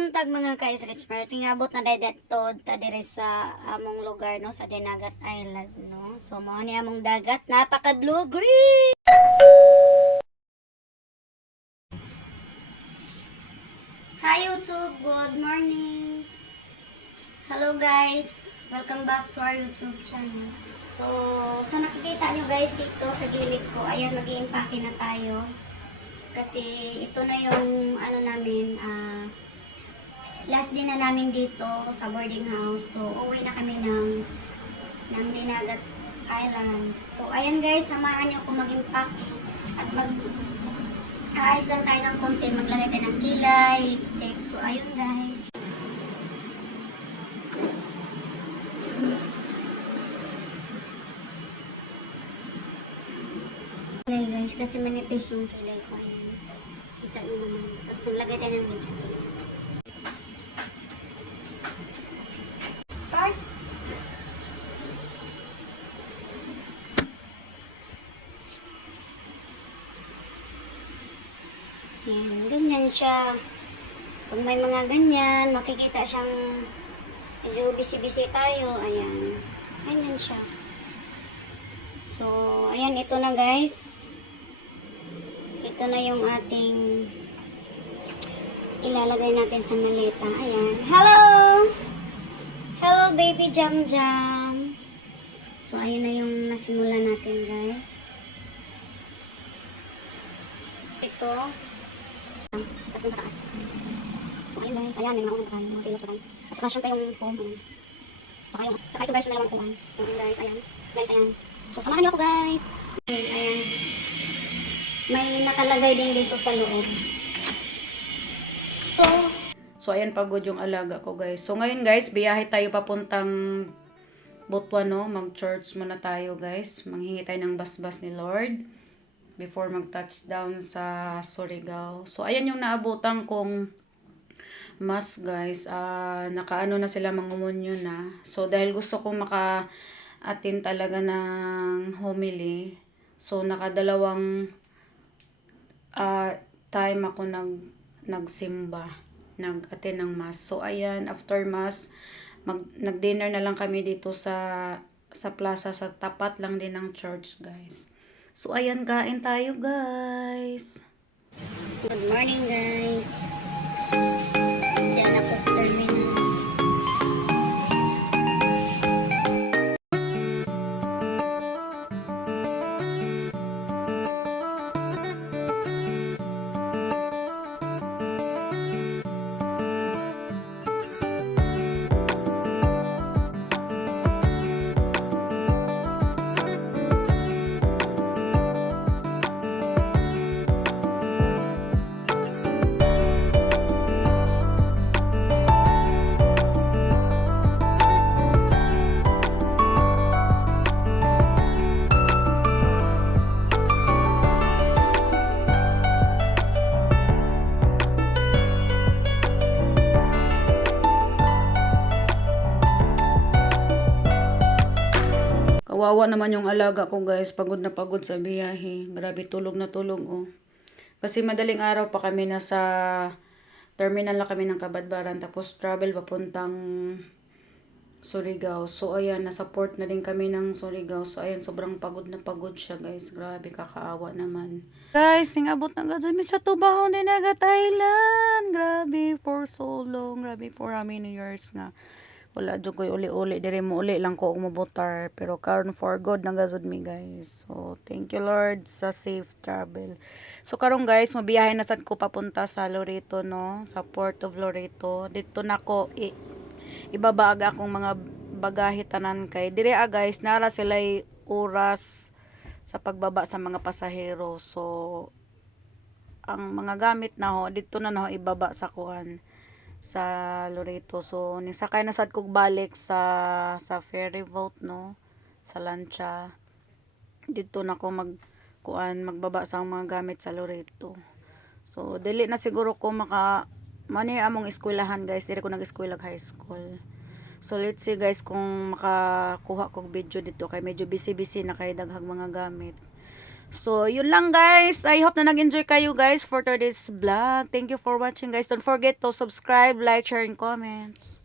buntag mga ka-Rich Mart. Ngabot na dayto ta dire sa among lugar no sa Dinagat Island no. So mao ni among dagat, napaka blue green. Hi YouTube, good morning. Hello guys, welcome back to our YouTube channel. So nakikita nyo guys dito sa gilid ko, ayan mag-i-impake na tayo. Kasi ito na yung ano namin, last din na namin dito sa boarding house. So, uwi na kami ng Dinagat Island. So, ayan guys, samahan nyo ako mag-impake at ayos lang tayo ng konti. Maglagay tayo ng kilay, lipstick. So, ayun guys. Kilay guys, kasi manipis yung kilay ko. Ayan. Kita nyo naman. Tapos, maglagay tayo ng lipstick. Start! Ayan, ganyan siya. Pag may mga ganyan, makikita siyang medyo busy-busy tayo. Ayan. Ganyan siya. So, ayan, ito na guys. Ito na yung ating ilalagay natin sa maleta. Ayan. Hello! Hello, baby Jam Jam. So, ayun na yung nasimula natin guys. Ito. Tapos nung sa taas. So, ayun guys. Ayan, may mga unang pakain. Mga kilos pa tayo. At saka syempre yung foam. Ayan. Saka ito guys, yung dalawang kuhan. Ayan guys, ayan. Guys, ayan. So, samahan niyo ako guys. Ayan. May nakalagay din dito sa loob. So, ayan pagod yung alaga ko guys. So, ngayon guys, biyahe tayo papuntang Butuan, no? Mag-church muna tayo guys. Manghingi tayo ng basbas ni Lord before mag-touchdown sa Surigao. So, ayan yung naabutan kong mas guys. Nakaano na sila, mangumunyo na. So, dahil gusto kong maka-attend talaga ng homily. So, nakadalawang time ako nagsimba, nag-attend ng mass. So, ayan, after mass, nag-dinner na lang kami dito sa plaza, sa tapat lang din ng church, guys. So, ayan, kain tayo, guys. Good morning guys. Diyan ako sa terminal. Kawawa naman yung alaga ko, guys. Pagod na pagod sa biyahe. Grabe, tulog na tulog, oh. Kasi madaling araw pa kami, nasa terminal na kami ng Kabadbaran. Tapos travel papuntang Surigao. So, ayan, nasa port na din kami ng Surigao. So, ayan, sobrang pagod na pagod siya, guys. Grabe, kakaawa naman. Guys, abot na gano'n. May sa Tubahon din naga Thailand. Grabe, for so long. Grabe, for how many years nga. Wala dyan ko'y uli-uli. Dire mo uli lang ko umubutar. Pero karon for God na gazod mi, guys. So, thank you Lord sa safe travel. So, karon guys, mabiyahe na sad ko papunta sa Loreto, no? Sa Port of Loreto. Dito na ko ibabaga akong mga bagahe tanan kay. Dire guys, nara sila'y oras sa pagbaba sa mga pasahero. So, ang mga gamit na ho, dito na ibaba sa kuan sa Loreto. So, nisakay na sad kog balik sa ferry boat, no? Sa lancha. Dito na ko magbaba sa mga gamit sa Loreto. So, dili na siguro ko mani among eskwelahan, guys. Dili ko nag-eskwela high school. So, let's see guys kung makakuha kog video dito kay medyo busy-busy na kay daghang mga gamit. So, yun lang guys. I hope na nag-enjoy kayo guys for today's vlog. Thank you for watching guys. Don't forget to subscribe, like, share, and comments.